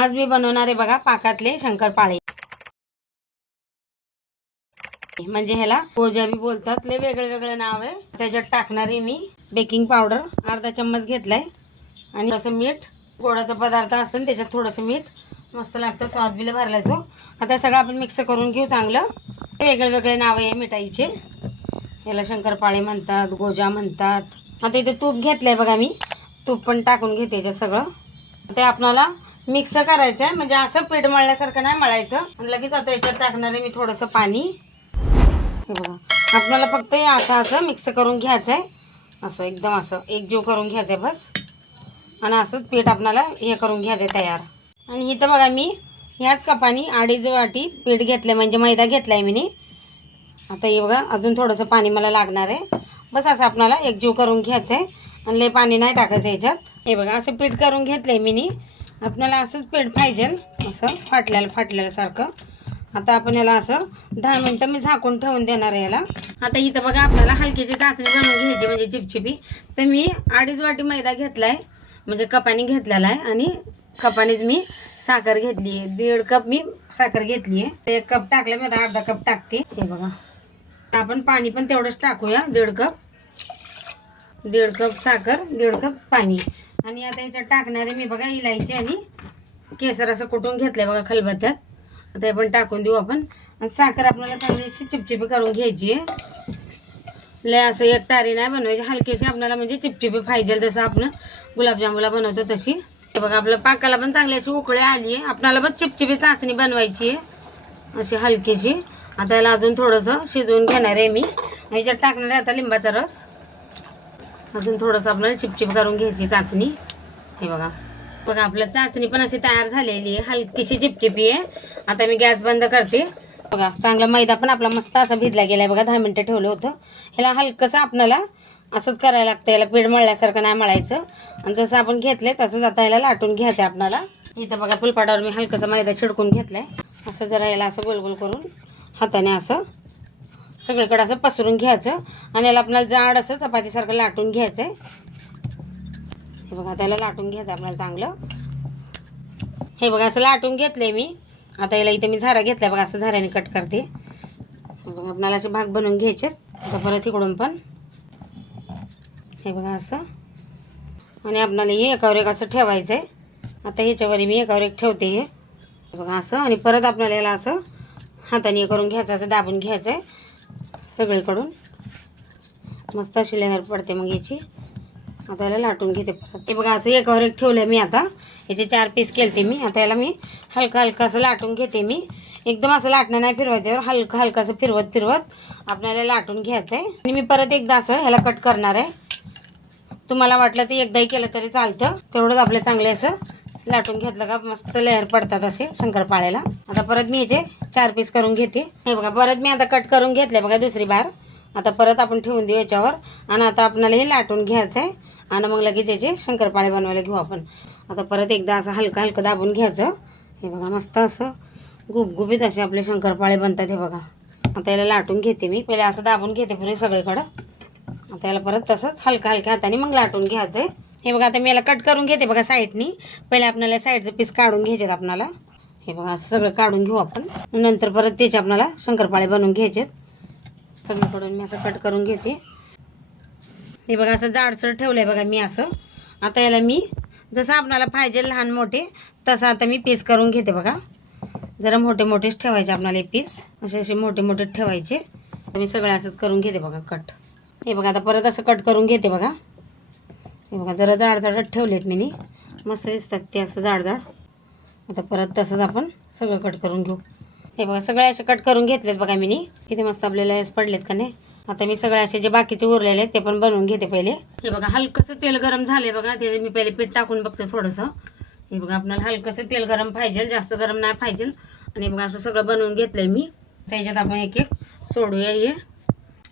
आज मी बनवणार आहे बघा पाकातले शंकरपाळे. म्हणजे ह्याला गोजाबी बोलतात. लय वेगळं वेगळं नाव आहे. त्याच्यात टाकणार आहे मी बेकिंग पावडर. अर्धा चम्मच घेतलाय. आणि थोडंसं मीठ. गोडाचा पदार्थ असतं ना त्याच्यात थोडंसं मीठ. मस्त लागतं. स्वाद बिल भरला तो आता सगळं आपण मिक्स करून घेऊ चांगलं. वेगळे वेगळे नाव आहे मिठाईचे. याला शंकरपाळे म्हणतात गोजा म्हणतात. आता इथे तूप घेतलंय बघा मी. तूप पण टाकून घेते याच्यात सगळं. ते आपणाला मिक्स करायचं आहे म्हणजे असं पीठ मळल्यासारखं नाही मळायचं. आणि लगेच आता याच्यात टाकणार आहे मी थोडंसं पाणी. हे बघा. आपल्याला फक्त हे असं असं मिक्स करून घ्यायचं आहे असं एकदम असं एकजीव करून घ्यायचं आहे बस. आणि असंच पीठ आपल्याला हे करून घ्यायचं आहे तयार. आणि इथं बघा मी ह्याच कपानी अडीच वाटी पीठ घेतलं म्हणजे मैदा घेतला आहे मी आता हे बघा अजून थोडंसं पाणी मला लागणार आहे. बस असं आपल्याला एकजीव करून घ्यायचं आहे आणि लय पाणी नाही टाकायचं याच्यात हे बघा असं पीठ करून घेतलं आहे मी आपल्याला असंच पीठ पाहिजे असं फाटलेलं फाटलेल्यासारखं आता आपण याला असं दहा मिनटं मी झाकून ठेवून देणार आहे याला. आता इथं बघा आपल्याला हलकीची काचणी बनवून घ्यायची म्हणजे चिपचिपी. तर मी अडीच वाटी मैदा घेतला आहे म्हणजे कपाने घेतलेला आहे. आणि कपानेच मी साखर घेतली आहे. दीड कप मी साखर घेतली आहे. एक कप टाकलं मी आता अर्धा कप टाकते. हे बघा. आपण पाणी पण तेवढंच टाकूया. दीड कप. दीड कप साखर दीड कप पाणी. आणि आता ह्याच्यात टाकणारे मी बघा इलायची आणि केसर असं कुटून घेतलंय बघा खलबत्त्यात आता हे पण टाकून देऊ आपण. आणि साखर आपल्याला चांगलीशी चिपचिपी करून घ्यायची आहे. लय असं एक तारी नाही बनवायची हलकीशी आपल्याला म्हणजे चिपचिपी पाहिजे जसं आपण गुलाबजामुला बनवतो तशी. हे बघा आपल्या पाकाला पण चांगली अशी उकळी आली आहे. आपल्याला पण चिपचिपी चाचणी बनवायची आहे. अशी हलकीशी. आता याला अजून थोडंसं शिजवून घेणार आहे मी. ह्याच्यात टाकणार आहे आता लिंबाचा रस. अजून थोडंसं आपल्याला चिपचिप करून घ्यायची चाचणी. हे बघा. बघा आपलं चाचणी पण अशी तयार झालेली आहे. हलकीशी चिपचिपी आहे. आता मी गॅस बंद करते. बघा चांगला मैदा पण आपला मस्त असा भिजला गेला आहे बघा दहा मिनटं ठेवलं होतं. ह्याला हलकंसं आपल्याला असंच करायला लागतं. याला पीठ मळल्यासारखं नाही मळायचं. आणि जसं आपण घेतलंय तसंच आता याला लाटून घ्यायचं आपल्याला इथं बघा फुलपाटावर मी हलकंसं मैदा छिडकून घेतलाय. असं जरा याला असं गोल गोल करून हाताने असं सगळीकडे असं पसरून घ्यायचं आणि याला आपल्याला जाड असं चपातीसारखं लाटून घ्यायचं आहे हे बघा त्याला लाटून घ्यायचं आपल्याला चांगलं. हे बघा असं लाटून घेतलंय मी. आता याला इथे मी झारा घेतला बघा असं झाऱ्याने कट करते. बघा आपल्याला असे भाग बनवून घ्यायचे आता परत इकडून पण. हे बघा असं. आणि आपल्याला हे एकावर एक असं ठेवायचं आहे आता ह्याच्यावर मी एकावर एक ठेवते हे. बघा असं. आणि परत आपल्याला याला असं हाताने करून घ्यायचं असं दाबून घ्यायचं आहे सगळीकडून. मस्त अशी लेहर पडते मग याची. आता याला लाटून घेते परत. हे बघा असं एकावर एक ठेवलं मी आता. याचे चार पीस केलते मी. आता याला मी हलका हलकं असं लाटून घेते मी. एकदम असं लाटणं नाही फिरवायच्यावर हलकं हलकं असं फिरवत फिरवत आपल्याला लाटून घ्यायचं आहे आणि मी परत एकदा असं ह्याला कट करणार आहे. तुम्हाला वाटलं तर एकदाही केलं तरी चालतं. तेवढंच आपलं चांगलं असं. लाटून घेतलं का मस्त लेअर पडतात असे शंकरपाळ्याला. आता परत मी याचे चार पीस करून घेते. हे बघा परत मी आता कट करून घेतले बघा दुसरी बार. आता परत आपण ठेवून देऊ याच्यावर. आणि आता आपल्याला हे लाटून घ्यायचं आहे आणि मग लगेच याचे शंकरपाळे बनवायला घेऊ आपण. आता परत एकदा असं हलकं हलकं दाबून घ्यायचं. हे बघा मस्त असं गुबगुबीत असे आपले शंकरपाळे बनतात हे बघा. आता याला लाटून घेते मी. पहिले असं दाबून घेते पुढे सगळीकडं. आता याला परत तसंच हलक्या हलक्या हाताने मग लाटून घ्यायचं आहे हे बघा आता मी याला कट करून घेते बघा साईडनी. पहिले आपल्याला साईडचं पीस काढून घ्यायचे आपणाला. हे बघा असं सगळं काढून घेऊ आपण. नंतर परत त्याचे आपल्याला शंकरपाळे बनवून घ्यायचे सगळीकडून मी असं कट करून घेते. हे बघा असं जाडसर ठेवलं आहे बघा मी असं. आता याला मी जसं आपणाला पाहिजे लहान मोठे तसं आता मी पीस करून घेते बघा. जरा मोठे मोठेच ठेवायचे आपल्याला हे पीस असे असे मोठे मोठे ठेवायचे. तर मी सगळे असंच करून घेते बघा कट हे बघा आता परत असं कट करून घेते बघा. हे बघा जरा जाड जाडच ठेवलेत मी नी. मस्त दिसतात ते असं जाड जाड आता परत तसंच आपण सगळं कट करून घेऊ. हे बघा सगळे असे कट करून घेतलेत बघा मी नी. किती मस्त आपल्याला हेच पडलेत का नाही. आता मी सगळे असे जे बाकीचे उरलेले आहेत ते पण बनवून घेते पहिले. हे बघा हलकंसं तेल गरम झाले बघा. ते मी पहिले पीठ टाकून बघते थोडंसं. हे बघा आपल्याला हलकंसं तेल गरम पाहिजे जास्त गरम नाही पाहिजे आणि बघा असं सगळं बनवून घेतलंय मी. त्याच्यात आपण एक एक सोडूया हे.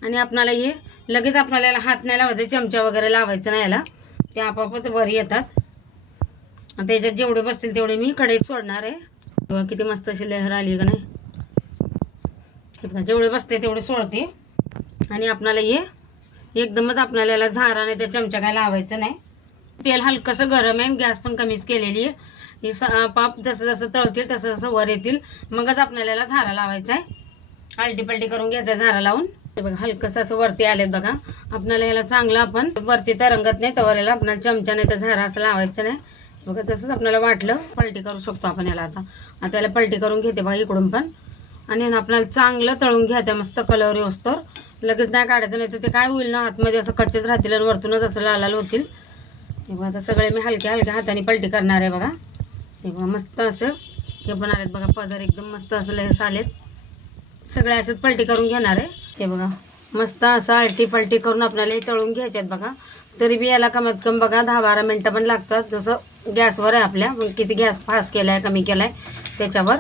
आणि आपणाला हे लगेच आपल्याला याला हात नाही लावायचं चमचा वगैरे लावायचं नाही याला. ते आपापच वर येतात. त्याच्यात जेवढे बसतील तेवढे मी कढईत सोडणार आहे. किंवा किती मस्त अशी लहर आली का नाही. जेवढे बसते तेवढे सोडते. आणि आपणाला हे एकदमच आपल्याला याला झाराने त्या चमचा काय लावायचं नाही. तेल हलकंसं गरम आहे गॅस पण कमीच केलेली आहे. हे स पाप जसं जसं तळतील तसं जसं वर येतील. मगच आपल्याला याला झारा लावायचा आहे. आलटी पलटी करून घ्यायचं झारा लावून. बघा हलकंसं असं वरती आलेत बघा. आपल्याला याला चांगलं आपण वरती तरंगत नाही तर याला आपल्याला चमचा नाही तर झारा असं लावायचं नाही. बघा तसंच आपल्याला वाटलं पलटी करू शकतो आपण याला आता. आता याला पलटी करून घेते बघा इकडून पण. आणि आपल्याला चांगलं तळून घ्यायचं मस्त कलर येऊस्तोर लगेच नाही काढायचं नाही तर ते काय होईल ना आतमध्ये असं कच्चेच राहतील आणि वरतूनच असं लाल लाल होतील. बघा आता सगळे मी हलक्या हलक्या हाताने पलटी करणार आहे बघा. हे बघा मस्त असं हे पण आलेत बघा पदर एकदम मस्त असं लेस आलेत. सगळे असेच पलटी करून घेणार आहे. हे बघा मस्त असं आलटी करून आपल्याला हे तळून घ्यायचे आहेत बघा. तरी बी याला कमीत कमी बघा दहा बारा मिनटं पण लागतात. जसं गॅसवर आहे आपल्या मग किती गॅस फास्ट केला आहे कमी केला आहे त्याच्यावर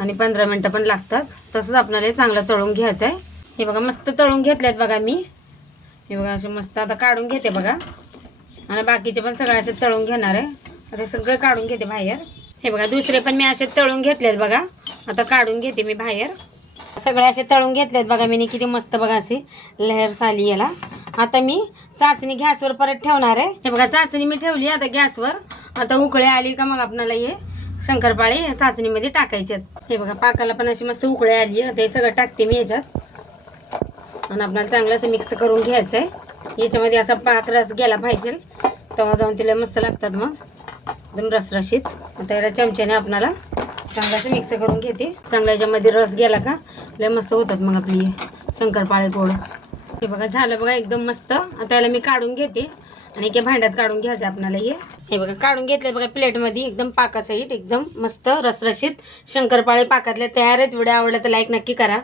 आणि पंधरा मिनटं पण लागतात. तसंच आपल्याला हे चांगलं तळून घ्यायचं आहे हे बघा मस्त तळून घेतल्यात बघा मी. हे बघा असे मस्त आता काढून घेते बघा. आणि बाकीचे पण सगळे असे तळून घेणार आहे. आता सगळं काढून घेते बाहेर. हे बघा दुसरे पण मी असे तळून घेतलेत बघा. आता काढून घेते मी बाहेर. सगळे असे तळून घेतलेत बघा मी किती मस्त बघा अशी लहर साली याला. आता मी चाचणी गॅसवर परत ठेवणार आहे. हे बघा चाचणी मी ठेवली आता गॅसवर. आता उकळे आली का मग आपल्याला हे शंकरपाळे चाचणीमध्ये टाकायचे हे बघा पाकाला पण अशी मस्त उकळे आली आता हे सगळं टाकते मी याच्यात. आणि आपल्याला चांगलं असं मिक्स करून घ्यायचं आहे. याच्यामध्ये असा पाक रस गेला पाहिजे. तेव्हा जाऊन तिला मस्त लागतात मग. एकदम रसरशीत. आता याला चमच्याने आपणाला चांगल्याचं असं मिक्स करून घेते. चांगला याच्यामध्ये रस गेला का लय मस्त होतात मग आपली शंकरपाळे गोड हे बघा झालं बघा एकदम मस्त. आता याला मी काढून घेते आणि एका भांड्यात काढून घ्यायचं आपल्याला हे. हे बघा काढून घेतले बघा प्लेटमध्ये एकदम पाकासहित एकदम मस्त रसरशीत शंकरपाळे पाकातले तयार आहेत. व्हिडिओ आवडला तर लाईक नक्की करा.